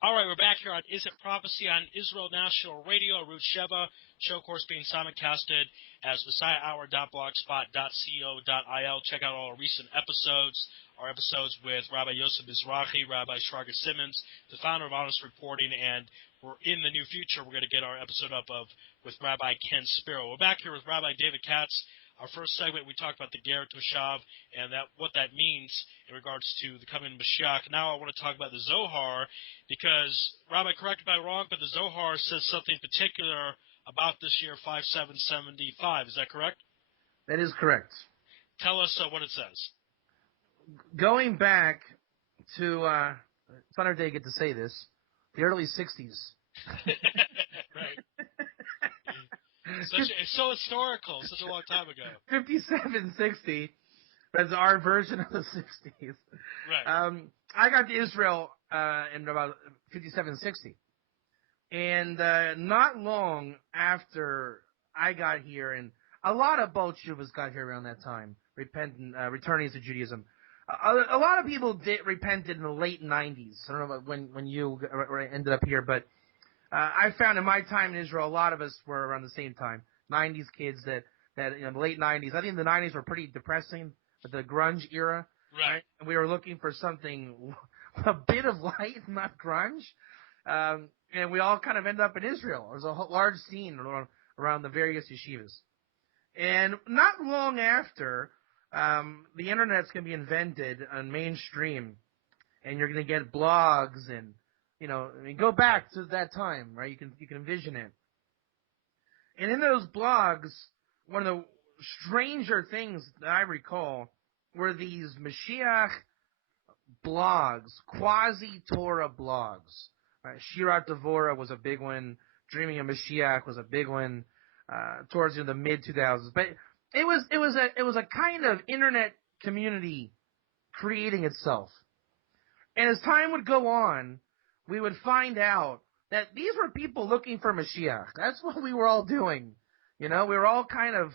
All right, we're back here on Is It Prophecy on Israel National Radio, Arut Sheva. Show, of course, being simulcasted as messiahhour.blogspot.co.il. Check out all our recent episodes, our episodes with Rabbi Yosef Mizrahi, Rabbi Shraga Simmons, the founder of Honest Reporting, and we're in the near future, we're going to get our episode up with Rabbi Ken Spiro. We're back here with Rabbi David Katz. Our first segment, we talked about the Ger Toshav and what that means in regards to the coming Mashiach. Now I want to talk about the Zohar because, Rabbi, correct me if I'm wrong, but the Zohar says something particular about this year 5775. Is that correct? That is correct. Tell us what it says. Going back to, it's not every day I get to say this, the early 60s. Right. It's so historical, such a long time ago. 5760, that's our version of the 60s. Right. I got to Israel in about 5760. And not long after I got here, and a lot of Bolsheviks got here around that time, returning to Judaism. A lot of people repented in the late 90s. I don't know about when you ended up here, but I found in my time in Israel, a lot of us were around the same time. 90s kids that the late 90s. I think the 90s were pretty depressing with the grunge era. Right. And we were looking for something, a bit of light, not grunge. And we all kind of ended up in Israel. There was a large scene around the various yeshivas. And not long after, the internet's going to be invented on mainstream, and you're going to get blogs and, go back to that time, right? You can envision it. And in those blogs, one of the stranger things that I recall were these Mashiach blogs, quasi-Torah blogs. Shirat Devorah was a big one. Dreaming of Mashiach was a big one towards the mid 2000s. But it was a kind of internet community creating itself. And as time would go on, we would find out that these were people looking for Mashiach. That's what we were all doing. We were all kind of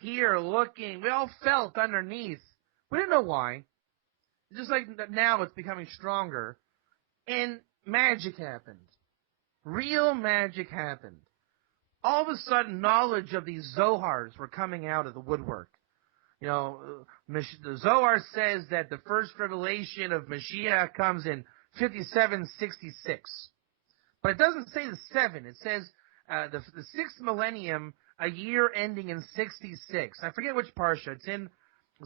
here looking. We all felt underneath. We didn't know why. Just like now it's becoming stronger. And magic happened. Real magic happened. All of a sudden, knowledge of these Zohars were coming out of the woodwork. The Zohar says that the first revelation of Mashiach comes in 5766. But it doesn't say the 7. It says the 6th millennium, a year ending in 66. I forget which parsha.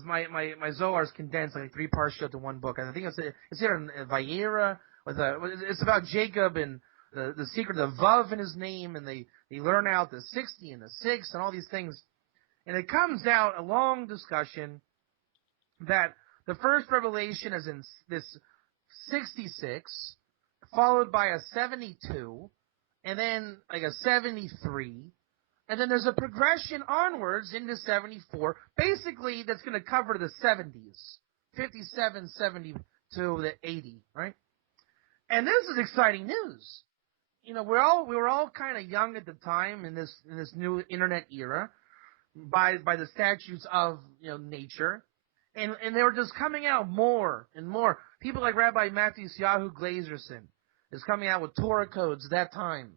My Zohar's condensed like 3 parsha to one book. I think it's here in Vayera. It's about Jacob and the secret of the Vav in his name, and they learn out the 60 and the 6 and all these things. And it comes out a long discussion that the first revelation is in this 66, followed by a 72, and then like a 73, and then there's a progression onwards into 74. Basically, that's going to cover the 70s, 57, 72 to 80, right? And this is exciting news. We were all kind of young at the time in this new internet era, by the statutes of nature, and they were just coming out more and more. People like Rabbi Matthew Yahoo Glazerson is coming out with Torah codes at that time,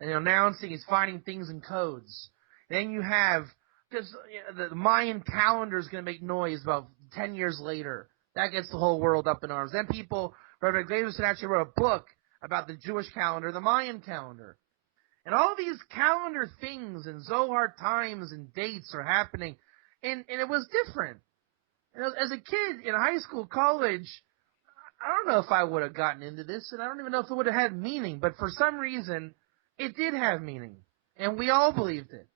and announcing he's finding things in codes. Then you have the Mayan calendar is going to make noise about 10 years later. That gets the whole world up in arms. Then Rabbi Glazerson actually wrote a book about the Jewish calendar, the Mayan calendar. And all these calendar things and Zohar times and dates are happening. And it was different. As a kid in high school, college, I don't know if I would have gotten into this, and I don't even know if it would have had meaning. But for some reason, it did have meaning. And we all believed it.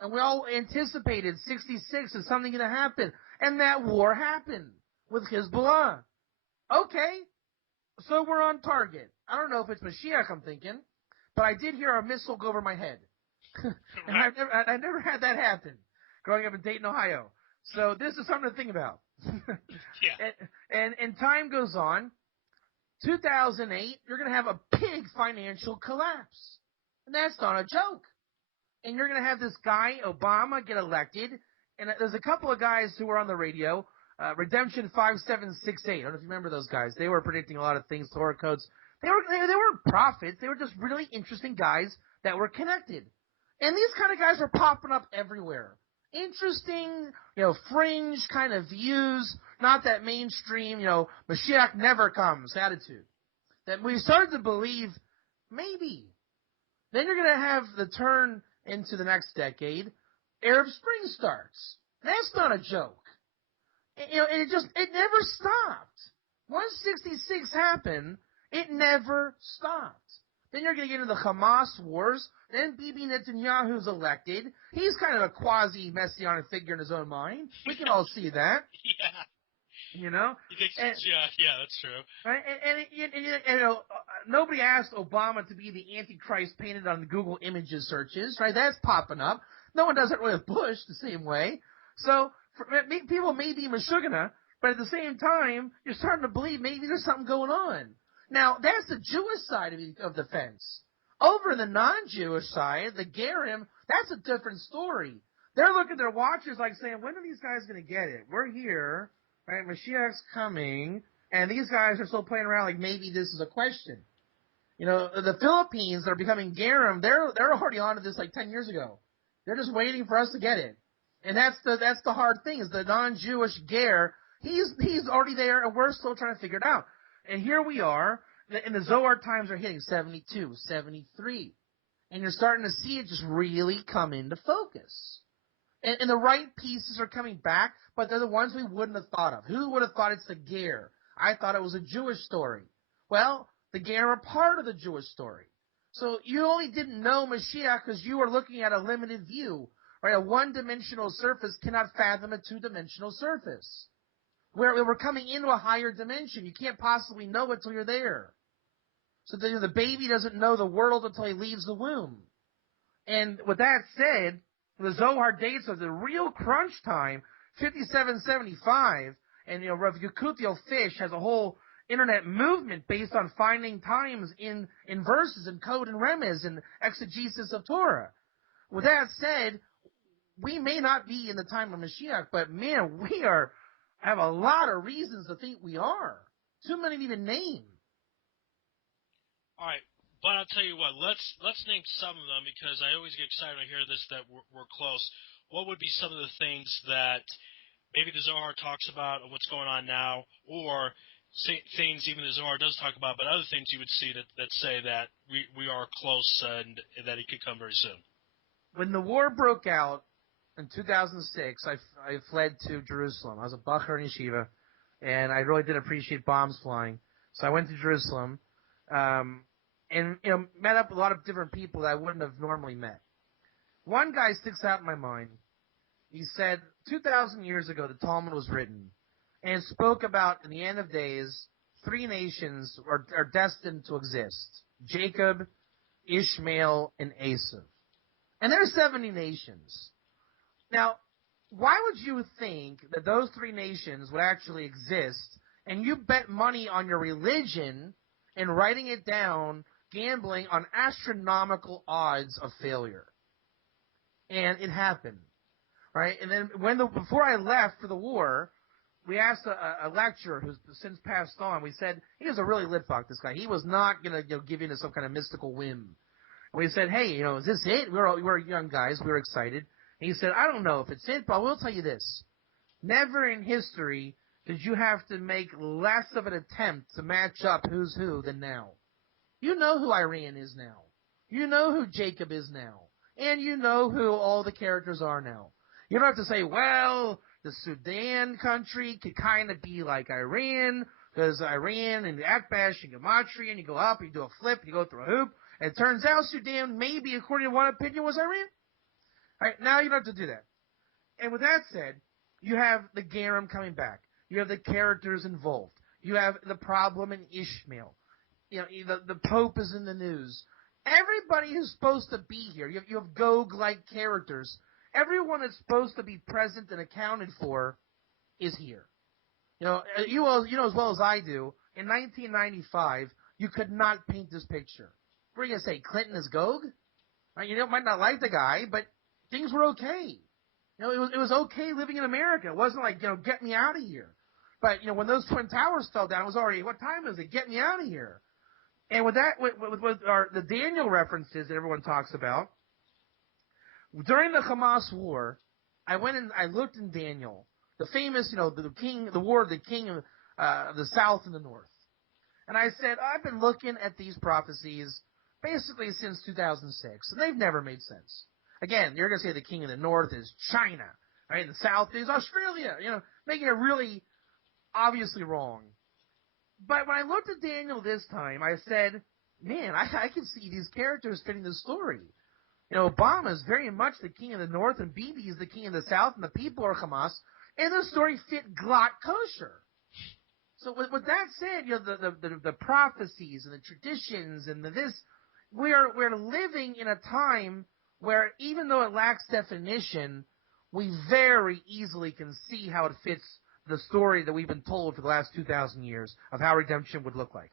And we all anticipated 66 is something going to happen. And that war happened with Hezbollah. Okay. So we're on target. I don't know if it's Mashiach, I'm thinking. But I did hear a missile go over my head. And I never had that happen growing up in Dayton, Ohio. So this is something to think about. Yeah. And time goes on. 2008, you're going to have a big financial collapse. And that's not a joke. And you're going to have this guy, Obama, get elected. And there's a couple of guys who were on the radio, Redemption 5768. I don't know if you remember those guys. They were predicting a lot of things, Torah codes. They weren't prophets. They were just really interesting guys that were connected. And these kind of guys were popping up everywhere. Interesting, fringe kind of views, not that mainstream, Mashiach never comes attitude. That we started to believe, maybe. Then you're going to have the turn into the next decade. Arab Spring starts. That's not a joke. It never stopped. Once 66 happened, it never stopped. Then you're going to get into the Hamas wars. Then Bibi Netanyahu's elected. He's kind of a quasi-messianic figure in his own mind. We can all see that. Yeah. You know? Yeah, that's true. Right? And nobody asked Obama to be the Antichrist painted on the Google Images searches, right? That's popping up. No one does it with Bush the same way. So people may be Meshuggah, but at the same time, you're starting to believe maybe there's something going on. Now, that's the Jewish side of the fence. Over the non-Jewish side, the Gerim, that's a different story. They're looking at their watches like saying, when are these guys going to get it? We're here, right? Mashiach's coming, and these guys are still playing around like maybe this is a question. The Philippines that are becoming Gerim, they're already onto this like 10 years ago. They're just waiting for us to get it. And that's the hard thing, is the non-Jewish Ger, he's already there, and we're still trying to figure it out. And here we are, and the Zohar times are hitting 72, 73. And you're starting to see it just really come into focus. And the right pieces are coming back, but they're the ones we wouldn't have thought of. Who would have thought it's the Ger? I thought it was a Jewish story. Well, the Ger are part of the Jewish story. So you only didn't know Mashiach because you were looking at a limited view. Right? A one-dimensional surface cannot fathom a two-dimensional surface. We're coming into a higher dimension. You can't possibly know it till you're there. So the baby doesn't know the world until he leaves the womb. And with that said, the Zohar dates of the real crunch time, 5775, and Rav Yekutiel Fish has a whole internet movement based on finding times in verses and code and remez and exegesis of Torah. With that said, we may not be in the time of Mashiach, but man, we have a lot of reasons to think we are. Too many to even name. All right, but I'll tell you what. Let's name some of them, because I always get excited when I hear this that we're close. What would be some of the things that maybe the Zohar talks about, or what's going on now, or things even the Zohar does talk about, but other things you would see that say that we are close and that it could come very soon? When the war broke out in 2006, I fled to Jerusalem. I was a bacher in yeshiva, and I really did appreciate bombs flying. So I went to Jerusalem, and met up with a lot of different people that I wouldn't have normally met. One guy sticks out in my mind. He said 2,000 years ago the Talmud was written, and it spoke about, in the end of days, 3 nations are destined to exist: Jacob, Ishmael, and Esav. And there's 70 nations. Now, why would you think that those 3 nations would actually exist, and you bet money on your religion and writing it down, gambling on astronomical odds of failure? And it happened, right? And then before I left for the war, we asked a lecturer who's since passed on. We said, he was a really lit fuck, this guy. He was not going to give in to some kind of mystical whim. And we said, hey, is this it? We were young guys. We were excited. And he said, I don't know if it's it, but I will tell you this. Never in history did you have to make less of an attempt to match up who's who than now. You know who Iran is now. You know who Jacob is now. And you know who all the characters are now. You don't have to say, well, the Sudan country could kind of be like Iran, because Iran and the Akbash and Gematria, and you go up, you do a flip, you go through a hoop, and it turns out Sudan maybe, according to one opinion, was Iran. All right, now you don't have to do that. And with that said, you have the Gerim coming back. You have the characters involved. You have the problem in Ishmael. The Pope is in the news. Everybody who's supposed to be here, you have Gog-like characters. Everyone that's supposed to be present and accounted for is here. You know as well as I do, in 1995, you could not paint this picture. What are you going to say, Clinton is Gog? Right? Might not like the guy, but things were okay. It was okay living in America. It wasn't like, get me out of here. But, when those Twin Towers fell down, it was already, what time is it? Get me out of here. And with that, with the Daniel references that everyone talks about, during the Hamas war, I went and I looked in Daniel, the famous, the war of the king of the south and the north. And I said, I've been looking at these prophecies basically since 2006, and they've never made sense. Again, you're going to say the king of the north is China, right? And the south is Australia, making it really obviously wrong. But when I looked at Daniel this time, I said, man, I can see these characters fitting the story. Obama is very much the king of the north, and Bibi is the king of the south, and the people are Hamas, and the story fit glot kosher. So with that said, the prophecies and the traditions and we're living in a time where even though it lacks definition, we very easily can see how it fits the story that we've been told for the last 2,000 years of how redemption would look like.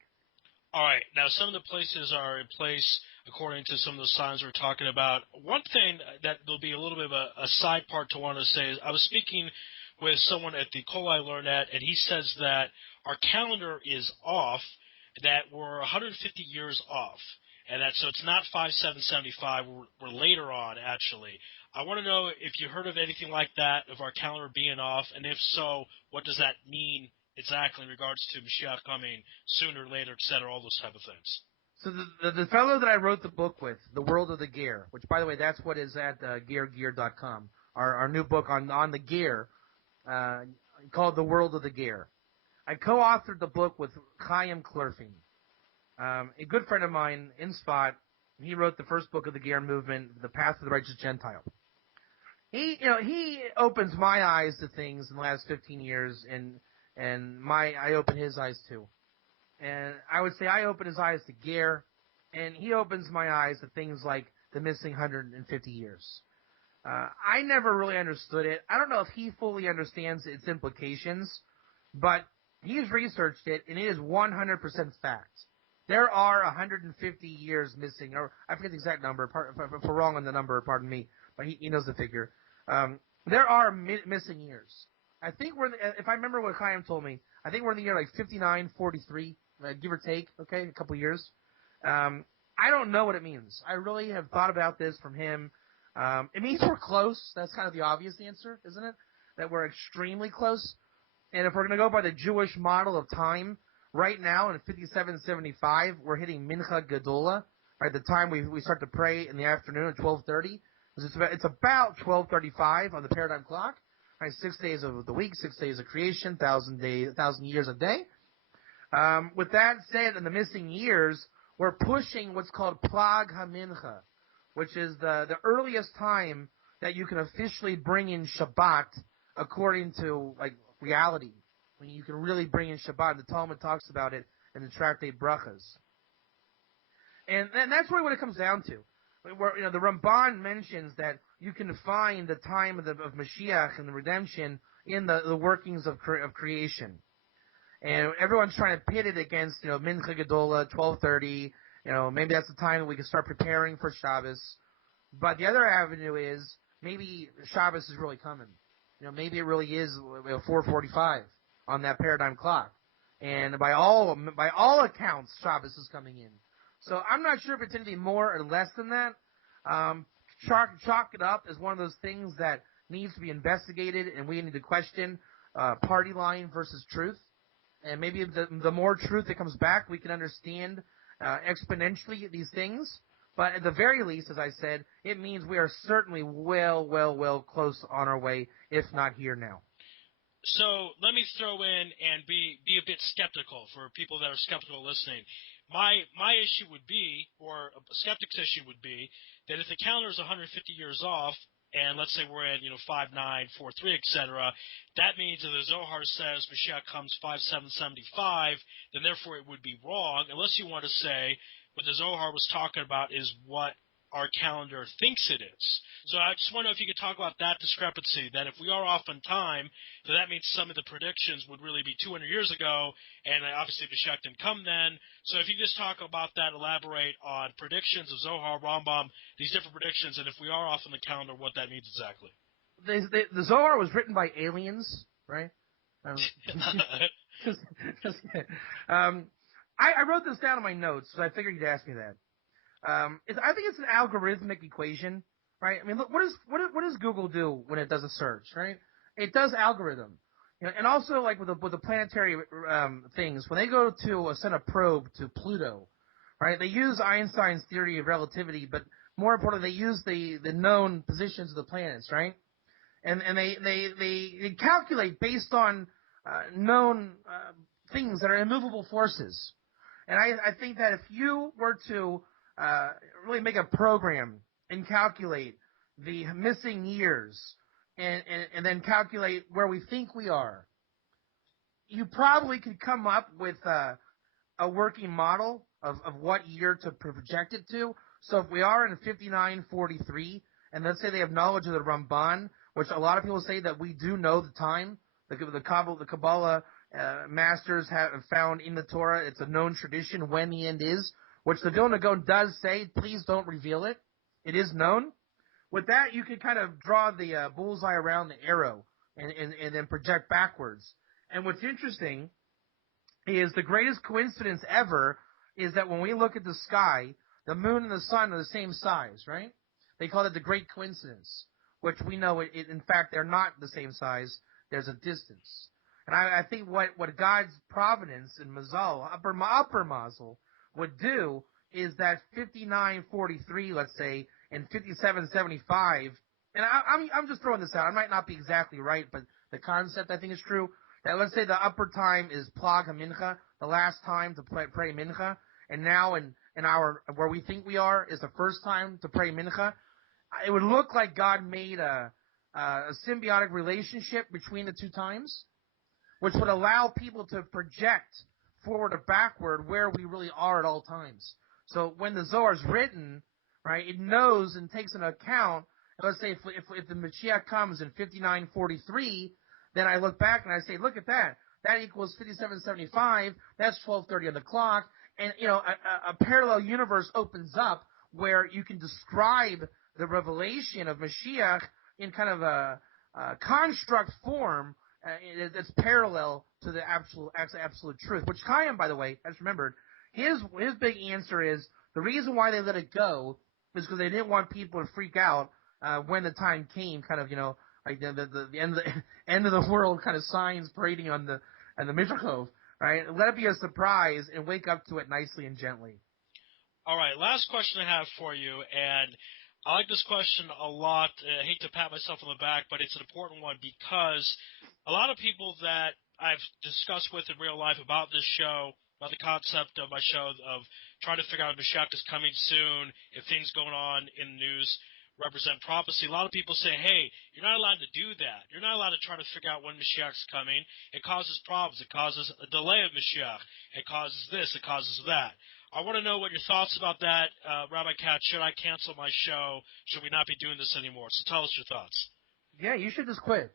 All right. Now, some of the places are in place according to some of the signs we're talking about. One thing that will be a little bit of a side part to want to say is I was speaking with someone at the Kol I Learn At, and he says that our calendar is off, that we're 150 years off, and that so it's not 5775. We're later on, actually. I want to know if you heard of anything like that, of our calendar being off, and if so, what does that mean exactly in regards to Mashiach coming sooner, later, etc., all those type of things. So the fellow that I wrote the book with, The World of the Ger, which, by the way, that's what is at gergear.com, our new book on the Ger, called The World of the Ger. I co-authored the book with Chaim Klurfin, a good friend of mine in Sfat. He wrote the first book of the Ger movement, The Path of the Righteous Gentile. He opens my eyes to things in the last 15 years, and I open his eyes too. And I would say I open his eyes to Ger, and he opens my eyes to things like the missing 150 years. I never really understood it. I don't know if he fully understands its implications, but he's researched it, and it is 100% fact. There are 150 years missing, or I forget the exact number. If we're wrong on the number, pardon me, but he knows the figure. There are missing years. I think if I remember what Chaim told me, I think we're in the year like 5943, give or take, okay, a couple years. I don't know what it means. I really have thought about this from him. It means we're close. That's kind of the obvious answer, isn't it? That we're extremely close. And if we're going to go by the Jewish model of time, right now in 5775, we're hitting Mincha Gedola, right? The time we start to pray in the afternoon at 12:30. It's about 12:35 on the paradigm clock. Right, 6 days of the week, 6 days of creation, 1,000 years a day. With that said, in the missing years, we're pushing what's called Plag HaMincha, which is the earliest time that you can officially bring in Shabbat according to reality. When you can really bring in Shabbat, the Talmud talks about it in the Tractate Brachas. And that's really what it comes down to. Where, the Ramban mentions that you can find the time of Mashiach and the redemption in the workings of creation. And everyone's trying to pit it against, Mincha Gedola, 12:30. Maybe that's the time that we can start preparing for Shabbos. But the other avenue is maybe Shabbos is really coming. Maybe it really is 4:45 on that paradigm clock. And by all accounts, Shabbos is coming in. So I'm not sure if it's anything more or less than that. Chalk it up as one of those things that needs to be investigated, and we need to question party line versus truth. And maybe the more truth that comes back, we can understand exponentially these things. But at the very least, as I said, it means we are certainly well close on our way, if not here now. So let me throw in and be a bit skeptical for people that are skeptical listening. My issue would be, or a skeptic's issue would be, that if the calendar is 150 years off, and let's say we're at 5943, etc., that means that the Zohar says Mashiach comes 5775, then therefore it would be wrong, unless you want to say what the Zohar was talking about is what our calendar thinks it is. So I just want to know if you could talk about that discrepancy, that if we are off in time, then that means some of the predictions would really be 200 years ago, and obviously Mashiach didn't come then. So if you just talk about that, elaborate on predictions of Zohar, Rambam, these different predictions, and if we are off in the calendar, what that means exactly. The Zohar was written by aliens, right? I wrote this down in my notes, so I figured you'd ask me that. I think it's an algorithmic equation, right? I mean, look, what does Google do when it does a search, right? It does algorithm. And also like with the planetary things, when they go to send a probe to Pluto, right? They use Einstein's theory of relativity, but more importantly, they use the known positions of the planets, right? And they calculate based on known things that are immovable forces. And I think that if you were to really make a program and calculate the missing years and then calculate where we think we are, you probably could come up with a working model of what year to project it to. So if we are in 5943, and let's say they have knowledge of the Ramban, which a lot of people say that we do know the time, the Kabbalah masters have found in the Torah, it's a known tradition when the end is, which the Vilna Gaon does say, please don't reveal it. It is known. With that, you can kind of draw the bullseye around the arrow and then project backwards. And what's interesting is the greatest coincidence ever is that when we look at the sky, the moon and the sun are the same size, right? They call it the great coincidence, which we know in fact they're not the same size. There's a distance. And I think what God's providence and Mazal, upper Mazel, would do is that 5943, let's say, and 5775, and I'm just throwing this out. I might not be exactly right, but the concept I think is true. That let's say the upper time is Plag HaMincha, the last time to pray Mincha, and now in our where we think we are is the first time to pray Mincha. It would look like God made a symbiotic relationship between the two times, which would allow people to project forward or backward where we really are at all times. So when the Zohar is written, right, it knows and takes into account. Let's say if the Mashiach comes in 5943, then I look back and I say, look at that. That equals 5775. That's 12:30 on the clock. And a parallel universe opens up where you can describe the revelation of Mashiach in kind of a construct form that's parallel to the absolute truth. Which Chaim, by the way, I just remembered, his big answer is the reason why they let it go is because they didn't want people to freak out when the time came, kind of, like the end of the world kind of signs parading on the Mizrachov, right? Let it be a surprise and wake up to it nicely and gently. All right, last question I have for you, and I like this question a lot. I hate to pat myself on the back, but it's an important one because a lot of people that I've discussed with in real life about this show, about the concept of my show, of trying to figure out if Mashiach is coming soon, if things going on in the news represent prophecy. A lot of people say, hey, you're not allowed to do that. You're not allowed to try to figure out when Mashiach's coming. It causes problems. It causes a delay of Mashiach. It causes this. It causes that. I want to know what your thoughts about that, Rabbi Katz. Should I cancel my show? Should we not be doing this anymore? So tell us your thoughts. Yeah, you should just quit.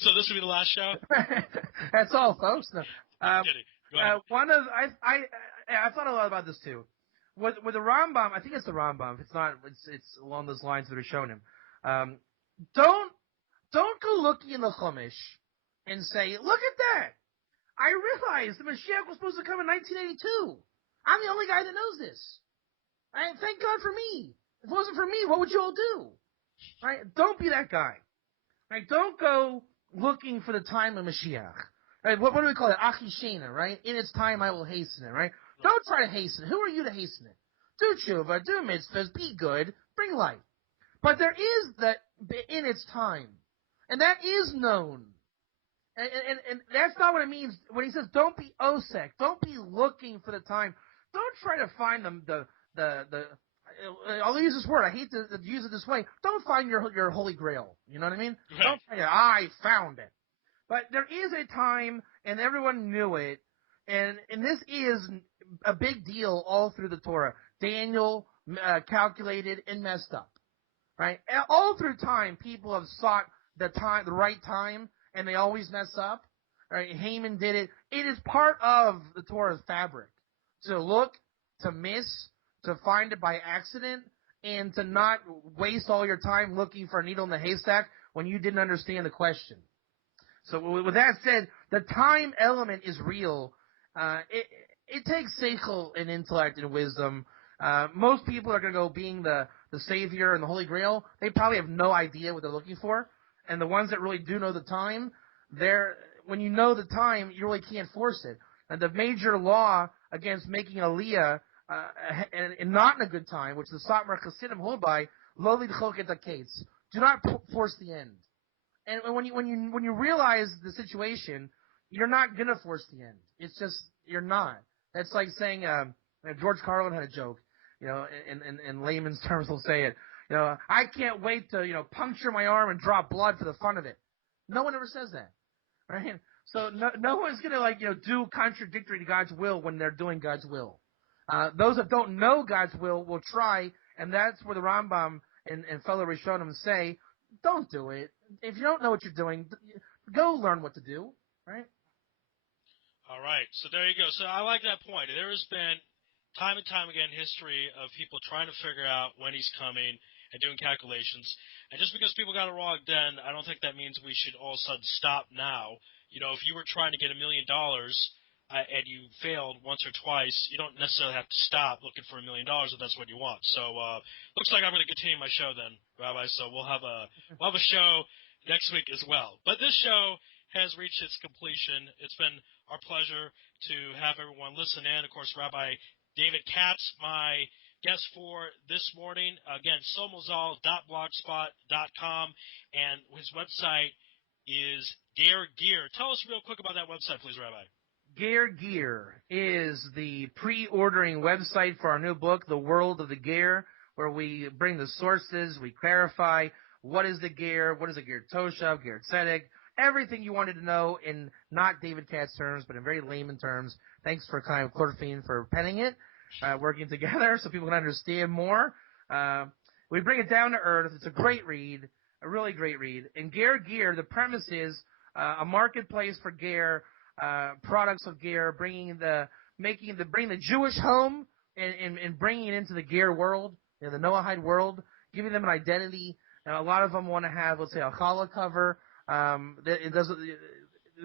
So this will be the last show? That's all, folks. No. I'm kidding. Go ahead. I thought a lot about this too. With the Rambam, I think it's the Rambam. If it's not, it's along those lines that are shown him. Don't go looking in the Chumash and say, look at that. I realized the Mashiach was supposed to come in 1982. I'm the only guy that knows this. Right? Thank God for me. If it wasn't for me, what would you all do? Right? Don't be that guy. Right? Don't go looking for the time of Mashiach. Right? What do we call it? Achishena, right? In its time I will hasten it, right? Don't try to hasten it. Who are you to hasten it? Do tshuva, do mitzvahs, be good, bring light. But there is that in its time. And that is known. And that's not what it means when he says don't be osek, don't be looking for the time. Don't try to find the I'll use this word, I hate to use it this way. Don't find your holy grail. You know what I mean? Right. Don't say, I found it. But there is a time, and everyone knew it, and this is a big deal all through the Torah. Daniel calculated and messed up, right? All through time, people have sought the right time, and they always mess up. Right? Haman did it. It is part of the Torah's fabric to look, to miss, to find it by accident, and to not waste all your time looking for a needle in the haystack when you didn't understand the question. So with that said, the time element is real. it takes seichel and intellect and wisdom. Most people are going to go being the savior and the Holy Grail. They probably have no idea what they're looking for. And the ones that really do know the time, when you know the time, you really can't force it. And the major law against making aliyah and not in a good time, which the Satmar Chassidim hold by, lo lidchok et haketz. Do not force the end. And when you realize the situation, you're not gonna force the end. It's just you're not. That's like saying George Carlin had a joke, in layman's terms, he'll say it. I can't wait to puncture my arm and draw blood for the fun of it. No one ever says that, right? So no one's gonna do contradictory to God's will when they're doing God's will. Those that don't know God's will try, and that's where the Rambam and fellow Rishonim say, don't do it. If you don't know what you're doing, go learn what to do, right? All right, so there you go. So I like that point. There has been time and time again history of people trying to figure out when he's coming and doing calculations. And just because people got it wrong then, I don't think that means we should all of a sudden stop now. If you were trying to get $1 million and you failed once or twice, you don't necessarily have to stop looking for $1 million if that's what you want. So looks like I'm going to continue my show then, Rabbi. So we'll have a show next week as well. But this show has reached its completion. It's been our pleasure to have everyone listen in. Of course, Rabbi David Katz, my guest for this morning. Again, somozal.blogspot.com, and his website is Ger Gear. Tell us real quick about that website, please, Rabbi. Ger Gear is the pre-ordering website for our new book, The World of the Ger, where we bring the sources, we clarify what is the Ger, what is a Ger Toshav, Ger Tzedek, everything you wanted to know in not David Katz terms, but in very layman terms. Thanks for kind of Chlorphine for penning it, working together so people can understand more. We bring it down to earth. It's a great read, a really great read. In Ger Gear, the premise is a marketplace for Ger, products of Ger, bringing the Jewish home and bringing it into the Ger world, the Noahide world, giving them an identity. Now, a lot of them want to have, let's say, a challah cover.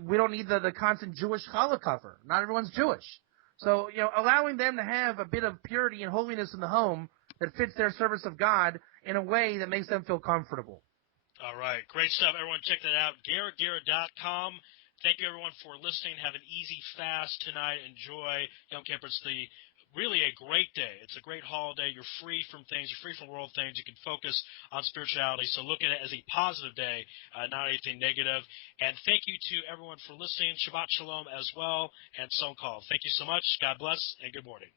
We don't need the constant Jewish challah cover. Not everyone's Jewish. So, allowing them to have a bit of purity and holiness in the home that fits their service of God in a way that makes them feel comfortable. All right. Great stuff. Everyone check that out. GerGer.com. Thank you, everyone, for listening. Have an easy fast tonight. Enjoy Yom Kippur. It's really a great day. It's a great holiday. You're free from things. You're free from world things. You can focus on spirituality. So look at it as a positive day, not anything negative. And thank you to everyone for listening. Shabbat Shalom as well, and Son Call. Thank you so much. God bless, and good morning.